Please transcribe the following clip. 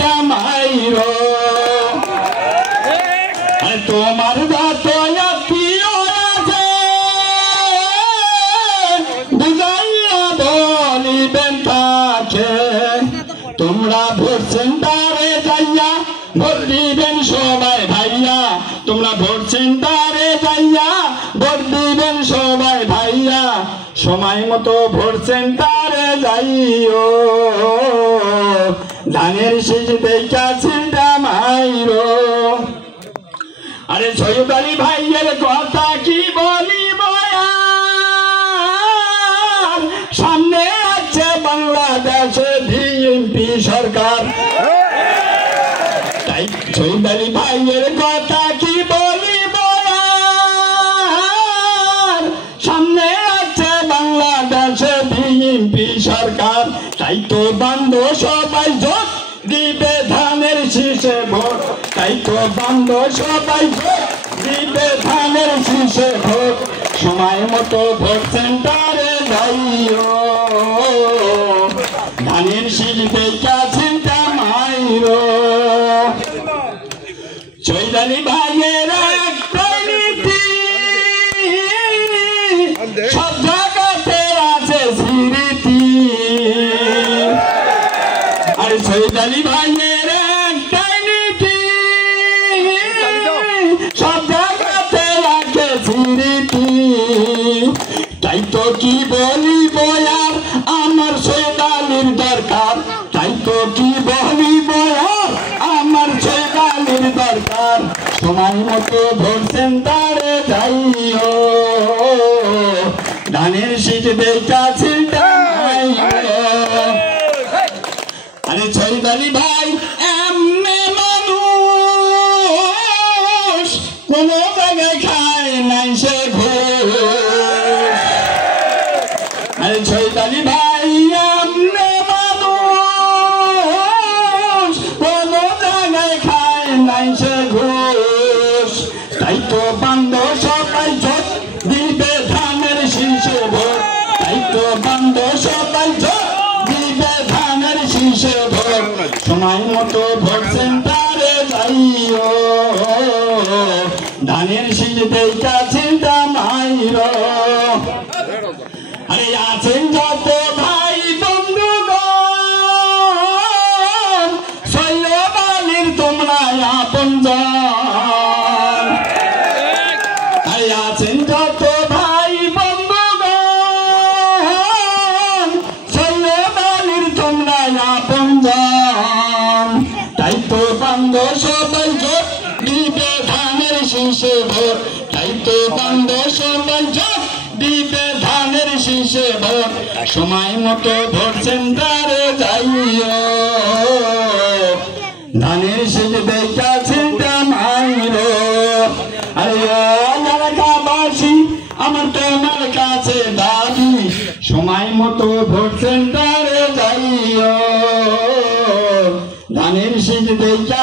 ছিলটা মাইরো তোমার যত আত্মীয় আছে বুঝাইয়া বলিবেন তাকে তোমরা ভোট সেন্টারে যাইয়া ভোট দিবেন সবাই ভাইয়া তোমরা ভোট সেন্টারে যাইয়া ভোট দিবেন সবাই ভাইয়া সময় মতো ভোট সেন্টারে যাইও ধানের শীষ দেখা ছিলটা মাইরো আরে সৈয়দ আলী ভাইয়ের কথা কি বলিব সামনে আছে বাংলাদেশে বিএনপি সরকার তাই সৈয়দ আলী ভাইয়ের কথা কি বলিব সামনে আছে বাংলাদেশে বিএনপি সরকার তাই তো বান্ধ সবাই জোট দিবে ধানের শীষে ভোট তাই তো বান্ধ সবাই ভোট দিবে ধানের শীষে ভোট সময় মতো ভোট সেন্টারে যাইও ধানের শীষ দেখা ছিলটা মাইরো সৈয়দ আলী ভাইয়ের একটাই নীতি সব জায়গাতে আছে স্মৃতি আর সৈয়দ আলী ভাইয়ের একটাই নীতি সব জায়গাতে আছে স্মৃতি তাই তো কি বলিব আর আমার সৈয়দ আলীর দরকার তাই তো কি বলিব আর আমার সৈয়দ আলীর দরকার সময় মতো ভোট সেন্টারে যাইও ধানের শীষ দেখা ছিলটা মাইরো আরে সৈয়দ আলী ভাই এমনে মানুষ কোনো জায়গায় খায় নাই সে ঘুষ আরে সৈয়দ আলী ভাই এমনে মানুষ কোনো জায়গায় খায় নাই সে ঘুষ তাই তো বান্ধ সবাই জোট দিবে ধানের শীষে ভোট তাই তো বান্ধ সবাই জোট দিবে ধানের শীষে ভোট সময় মতো ভোট সেন্টারে যাইও ধানের শীষ দেখা ছিলটা মাইরো আরে আছেন যত ভাই বন্ধুগণ সৈয়দ আলীর তোমরা আপনজন আরে আছেন যত ভাই বন্ধুগণ সৈয়দ আলীর তোমরা আপনজন তাই তো বান্ধ সবাই জোট দিবে ধানের শীষে ভোট তাই তো বান্ধ সবাই জোট দিবে ধানের শীষে ভোট সময় মতো ভোট সেন্টারে যাইও ধানের শীষ দেখা ছিলটা মাইরো আরে এলাকাবাসী আমার তোমার কাছে দাবি সময় মতো ভোট সেন্টারে যাইও ধানের শীষ দেখা